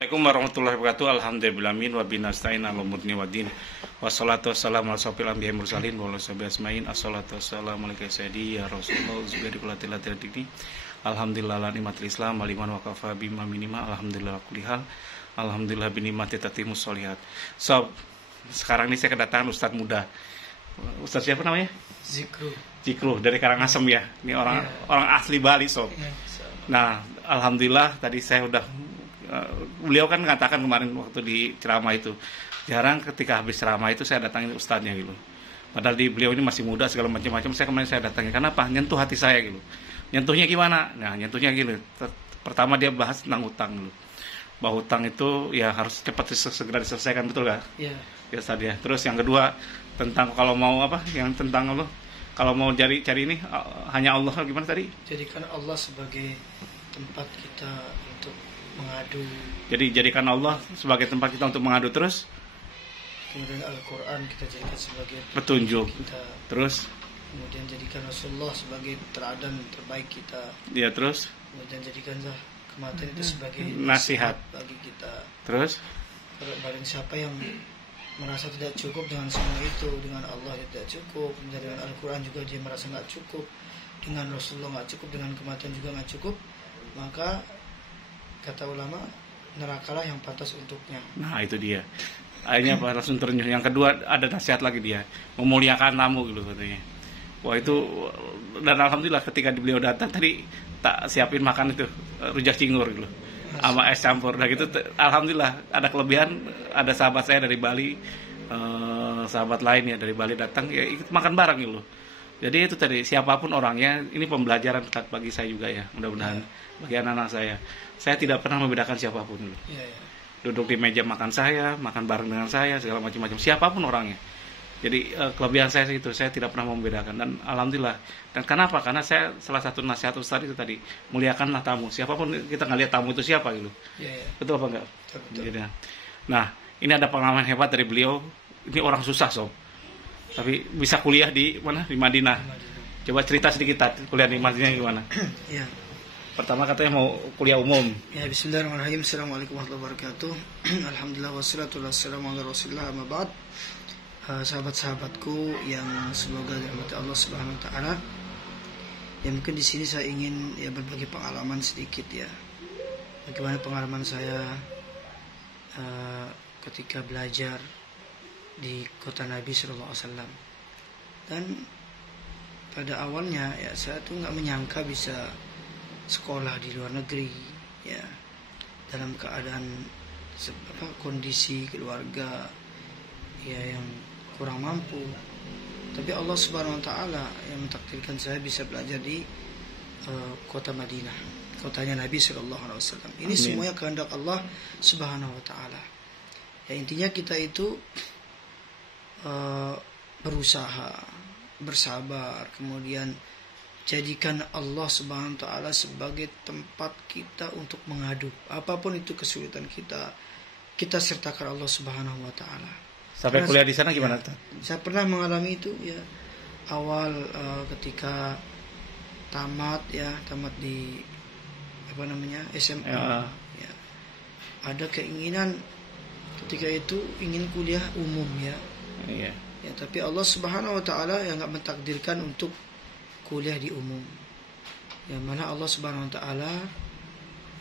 Assalamualaikum warahmatullahi wabarakatuh. Alhamdulillahillahi wa binasta'in ala mudni waddin. Wassalatu wassalamu ala sofil anbiya'i mursalin wa ala sahbihi asma'in. Assalatu wassalamu alaikum sayyidi ya Rasulullah uzbiri kulatilatil dikni. Alhamdulillah la nikmatil Islam waliman wa kafa bima minima. Alhamdulillah kulihal. Alhamdulillah binimati tatimus sholihat. So, sekarang ini saya kedatangan Ustadz muda. Ustadz siapa namanya? Zikru dari Karangasem ya. Ini orang asli Bali, sob. Nah, alhamdulillah tadi saya udah beliau kan mengatakan kemarin waktu di ceramah itu, jarang ketika habis ceramah itu saya datangin ustadznya gitu. Padahal beliau ini masih muda segala macam-macam, kemarin saya datangin karena apa? Nyentuh hati saya gitu. Nyentuhnya gimana? Nah, nyentuhnya gini. Pertama dia bahas tentang utang dulu. Bahwa utang itu ya harus cepat segera diselesaikan, betul gak? Iya. Ya Ustadz ya. Terus yang kedua tentang kalau mau apa? Yang tentang Allah. Kalau mau cari ini hanya Allah, gimana tadi? Jadikan Allah sebagai tempat kita untuk mengadu. Jadi jadikan Allah sebagai tempat kita untuk mengadu, terus kemudian Al-Quran kita jadikan sebagai petunjuk kita. Terus kemudian jadikan Rasulullah sebagai teladan terbaik kita. Ya, terus kemudian jadikanlah kematian itu sebagai nasihat bagi kita. Terus kalau barang siapa yang merasa tidak cukup dengan semua itu, dengan Allah tidak cukup, dengan Al-Quran juga dia merasa nggak cukup, dengan Rasulullah nggak cukup, dengan kematian juga nggak cukup, maka kata ulama nerakalah yang pantas untuknya. Nah itu dia. Akhirnya apa, langsung ternyuh. Yang kedua ada nasihat lagi dia, memuliakan tamu gitu katanya. Wah itu, dan alhamdulillah ketika beliau datang tadi tak siapin makan itu rujak cingur gitu sama es campur. Nah gitu, alhamdulillah ada kelebihan. Ada sahabat saya dari Bali, sahabat lain ya dari Bali datang ya ikut makan bareng gitu. Jadi itu tadi, siapapun orangnya, ini pembelajaran bagi saya juga ya, mudah-mudahan bagi anak-anak saya. Saya tidak pernah membedakan siapapun dulu. Duduk di meja makan saya, makan bareng dengan saya, segala macam-macam, siapapun orangnya. Jadi kelebihan saya itu, saya tidak pernah membedakan, dan alhamdulillah. Dan kenapa? Karena saya salah satu nasihat Ustadz itu tadi, muliakanlah tamu. Siapapun kita nggak lihat tamu itu siapa gitu. Betul apa enggak? Betul. Jadi, nah, ini ada pengalaman hebat dari beliau. Ini orang susah, sob. Tapi bisa kuliah di mana? Di Madinah. Coba cerita sedikit kuliah di Madinah gimana? Ya. Pertama katanya mau kuliah umum. Ya, bismillahirrahmanirrahim. Assalamualaikum warahmatullahi wabarakatuh. Alhamdulillah wassalatu wassalamu ala Rasulillah amma ba'd. Sahabat-sahabatku yang semoga dirahmati Allah Subhanahu wa taala. Ya, mungkin di sini saya ingin ya berbagi pengalaman sedikit ya. Bagaimana pengalaman saya ketika belajar di kota Nabi Sallallahu Alaihi Wasallam. Dan pada awalnya ya saya tuh nggak menyangka bisa sekolah di luar negeri ya, dalam keadaan kondisi keluarga ya yang kurang mampu. Tapi Allah Subhanahu Wa Taala yang mentakdirkan saya bisa belajar di kota Madinah, kotanya Nabi Sallallahu Alaihi Wasallam. Ini semuanya kehendak Allah Subhanahu Wa Taala. Ya, intinya kita itu berusaha, bersabar, kemudian jadikan Allah Subhanahu wa taala sebagai tempat kita untuk mengadu. Apapun itu kesulitan kita, kita sertakan Allah Subhanahu wa taala. Sampai kuliah di sana gimana? Ya, saya pernah mengalami itu ya. Awal ketika tamat di SMA ya. Ada keinginan ketika itu ingin kuliah umum ya. Iya. Ya, tapi Allah Subhanahu wa taala yang enggak mentakdirkan untuk kuliah di umum. Ya, mana Allah Subhanahu wa taala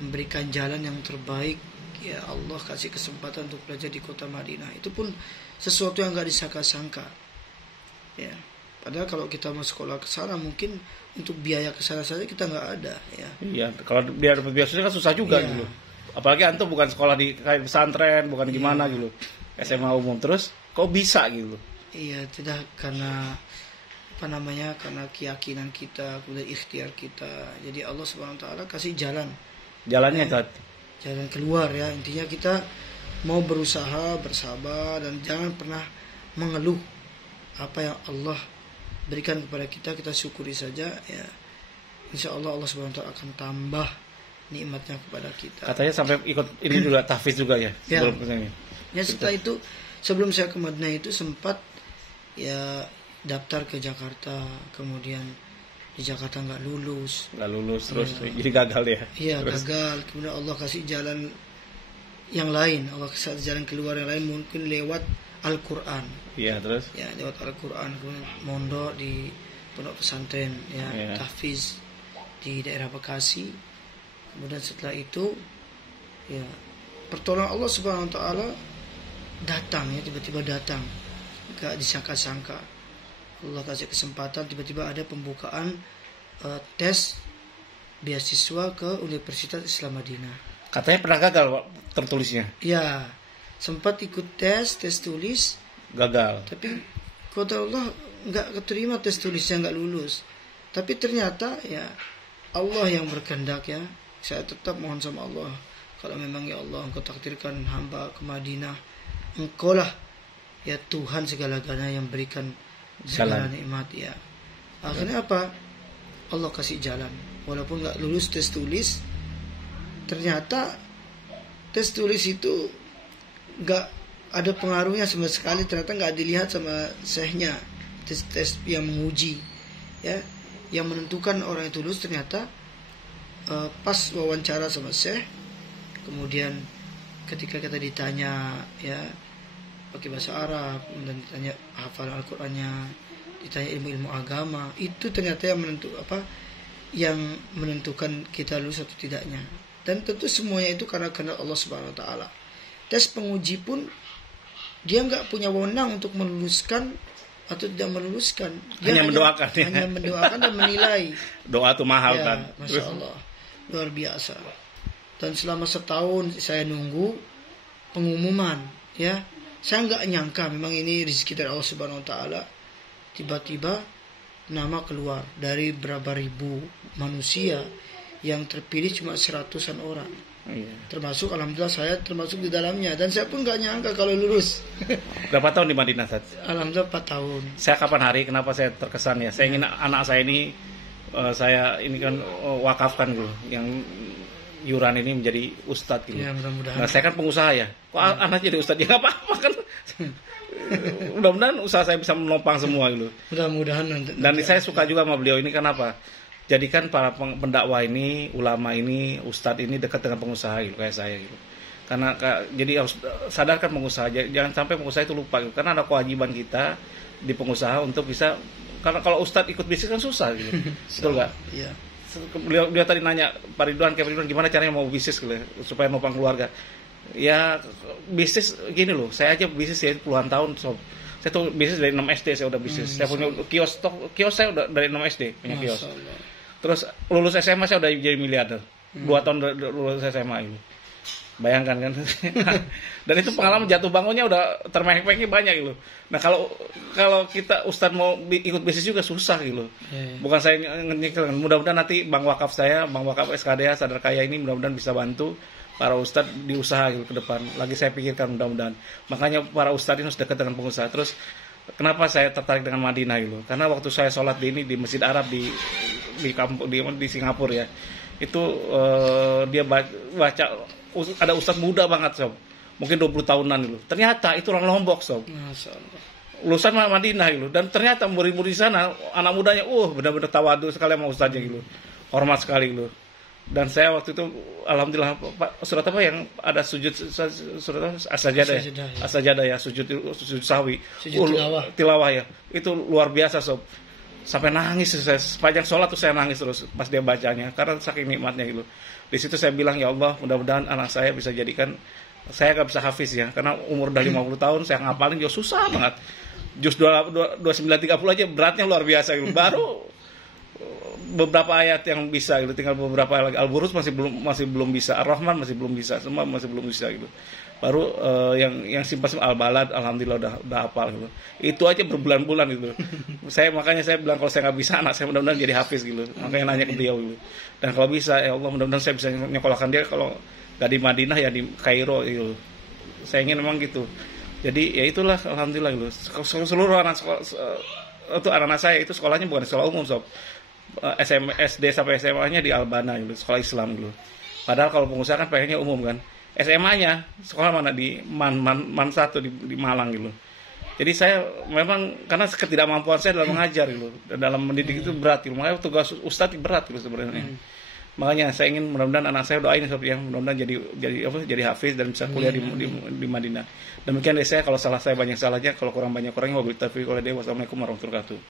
memberikan jalan yang terbaik. Ya, Allah kasih kesempatan untuk belajar di kota Madinah. Itu pun sesuatu yang enggak disangka-sangka. Ya. Padahal kalau kita mau sekolah ke sana mungkin untuk biaya ke sana saja kita enggak ada ya. Iya, kalau biar biasanya kan susah juga gitu. Apalagi antum bukan sekolah di kayak pesantren, bukan gimana gitu. SMA umum, terus kok bisa gitu? Iya, tidak karena karena keyakinan kita, kemudian ikhtiar kita. Jadi Allah Subhanahu wa taala kasih jalannya jalan keluar ya. Intinya kita mau berusaha, bersabar, dan jangan pernah mengeluh. Apa yang Allah berikan kepada kita syukuri saja ya. Insya Allah Allah Subhanahu wa taala akan tambah nikmatnya kepada kita. Katanya sampai ikut ini juga tahfiz juga ya? Ya, setelah itu sebelum saya ke Madinah itu sempat ya daftar ke Jakarta, kemudian di Jakarta nggak lulus terus jadi gagal ya? Iya, gagal. Kemudian Allah kasih jalan yang lain. Allah kasih jalan keluar yang lain mungkin lewat Al-Quran. Iya, terus? Ya, lewat Al-Quran. Mondok di pondok pesantren, ya, tahfiz di daerah Bekasi. Kemudian setelah itu, ya, pertolongan Allah Subhanahu Wa Taala datang, ya, tiba-tiba datang, gak disangka-sangka. Allah kasih kesempatan, tiba-tiba ada pembukaan tes beasiswa ke Universitas Islam Madinah. Katanya pernah gagal tertulisnya. Ya, sempat ikut tes tulis, gagal. Tapi kata Allah nggak keterima tes tulisnya, nggak lulus. Tapi ternyata ya Allah yang berkehendak, ya. Saya tetap mohon sama Allah, kalau memang ya Allah Engkau takdirkan hamba ke Madinah, Engkau lah ya Tuhan segala-galanya yang berikan segala nikmat, ya. Akhirnya apa? Allah kasih jalan. Walaupun nggak lulus tes tulis, ternyata tes tulis itu nggak ada pengaruhnya sama sekali. Ternyata nggak dilihat sama syekhnya, tes yang menguji, ya, yang menentukan orang itu lulus ternyata pas wawancara sama syekh. Kemudian ketika kita ditanya, ya, pakai bahasa Arab, dan ditanya hafalan Al-Qur'annya, ditanya ilmu-ilmu agama, itu ternyata yang menentukan kita lulus atau tidaknya. Dan tentu semuanya itu karena Allah Subhanahu Wa Taala. Tes penguji pun dia nggak punya wewenang untuk meluluskan atau tidak meluluskan. Dia hanya mendoakan, ya? Hanya mendoakan dan menilai. Doa itu mahal, ya, kan. Masya Allah, luar biasa. Dan selama setahun saya nunggu pengumuman, ya. Saya nggak nyangka memang ini rezeki dari Allah Subhanahu Wa Taala. Tiba-tiba nama keluar dari berapa ribu manusia, yang terpilih cuma 100-an orang. Iya. Termasuk alhamdulillah saya termasuk di dalamnya, dan saya pun nggak nyangka kalau lulus. Berapa tahun di Madinah, Tad? Alhamdulillah 4 tahun. Saya kapan hari kenapa saya terkesan, ya? Saya ingin anak saya ini saya ini kan wakafkan dulu yang yuran ini menjadi ustadz gitu. Ya, mudah-mudahan. Nah, saya kan pengusaha, ya. Kok anak jadi ustadz? Ya nggak apa-apa kan. Mudah-mudahan usaha saya bisa menopang semua gitu. Mudah-mudahan nanti. Dan saya suka juga sama beliau ini, kenapa? Jadikan para pendakwah ini, ulama ini, ustadz ini dekat dengan pengusaha gitu, kayak saya gitu. Karena jadi harus sadarkan pengusaha, jangan sampai pengusaha itu lupa gitu. Karena ada kewajiban kita di pengusaha untuk bisa, karena kalau ustadz ikut bisnis kan susah gitu. Betul nggak? Iya. Beliau tadi nanya, Pak Ridwan gimana caranya mau bisnis gitu, supaya nopang keluarga. Ya bisnis gini loh, saya aja bisnis ya puluhan tahun, sob. Saya tuh bisnis dari 6 SD saya udah bisnis. Saya punya kios saya udah dari 6 SD punya kios. Terus lulus SMA saya udah jadi miliarder. 2 tahun lulus SMA ini. Bayangkan kan. Dan itu pengalaman jatuh bangunnya udah termehek-meheknya banyak gitu. Nah, kalau kita ustadz mau ikut bisnis juga susah gitu. Bukan saya nyekel. Mudah-mudahan nanti Bank Wakaf SKDA Sadar Kaya ini mudah-mudahan bisa bantu para ustadz di usaha gitu ke depan. Lagi saya pikirkan mudah-mudahan. Makanya para ustadz ini harus dekat dengan pengusaha. Terus kenapa saya tertarik dengan Madinah gitu? Karena waktu saya sholat di Masjid Arab di Singapura, ya, itu dia baca ada ustadz muda banget, sob, mungkin 20 tahunan gitu. Ternyata itu orang Lombok, sob, lulusan Madinah gitu. Dan ternyata murid-murid di sana anak mudanya benar-benar tawadu sekali sama ustadznya gitu, hormat sekali gitu. Dan saya waktu itu alhamdulillah, Pak, surat apa yang ada sujud, surat as-sajadah ya, sujud sahwi, tilawah ya, itu luar biasa, sob. Sampai nangis saya sepanjang sholat tuh, saya nangis terus pas dia bacanya karena saking nikmatnya gitu. Di situ saya bilang, ya Allah, mudah-mudahan anak saya bisa jadikan, saya gak bisa hafiz ya, karena umur udah 50 tahun saya ngapalin juga susah banget. Juz 2930 aja beratnya luar biasa gitu. Baru beberapa ayat yang bisa gitu, tinggal beberapa lagi. Al-Buruz masih belum bisa, Ar-Rahman masih belum bisa, semua masih belum bisa gitu. Baru yang simpel Al-Balad alhamdulillah udah hafal gitu. Itu aja berbulan-bulan gitu. Makanya saya bilang kalau saya nggak bisa, anak saya mudah-mudahan jadi hafiz gitu. Makanya nanya ke beliau gitu. Dan kalau bisa, ya Allah, mudah-mudahan saya bisa nyekolahkan dia, kalau nggak di Madinah ya di Kairo gitu. Saya ingin memang gitu. Jadi ya itulah alhamdulillah gitu. Seluruh anak sekolah itu anak saya itu sekolahnya bukan sekolah umum, sob. SD sampai SMA-nya di Albana gitu, sekolah Islam gitu. Padahal kalau pengusaha kan pengennya umum kan. SMA-nya sekolah mana di Man 1 di Malang gitu. Jadi saya memang karena ketidakmampuan saya dalam mengajar gitu, dan dalam mendidik itu berat gitu. Makanya tugas ustadz berat gitu sebenarnya. Makanya saya ingin mudah-mudahan anak saya doain Sob, ya, mudah-mudahan jadi hafiz dan bisa kuliah di Madinah. Demikian dari saya, kalau salah saya banyak salahnya, kalau kurang banyak kurangnya wabillahi taufiq walhidayah. Wassalamualaikum warahmatullahi wabarakatuh.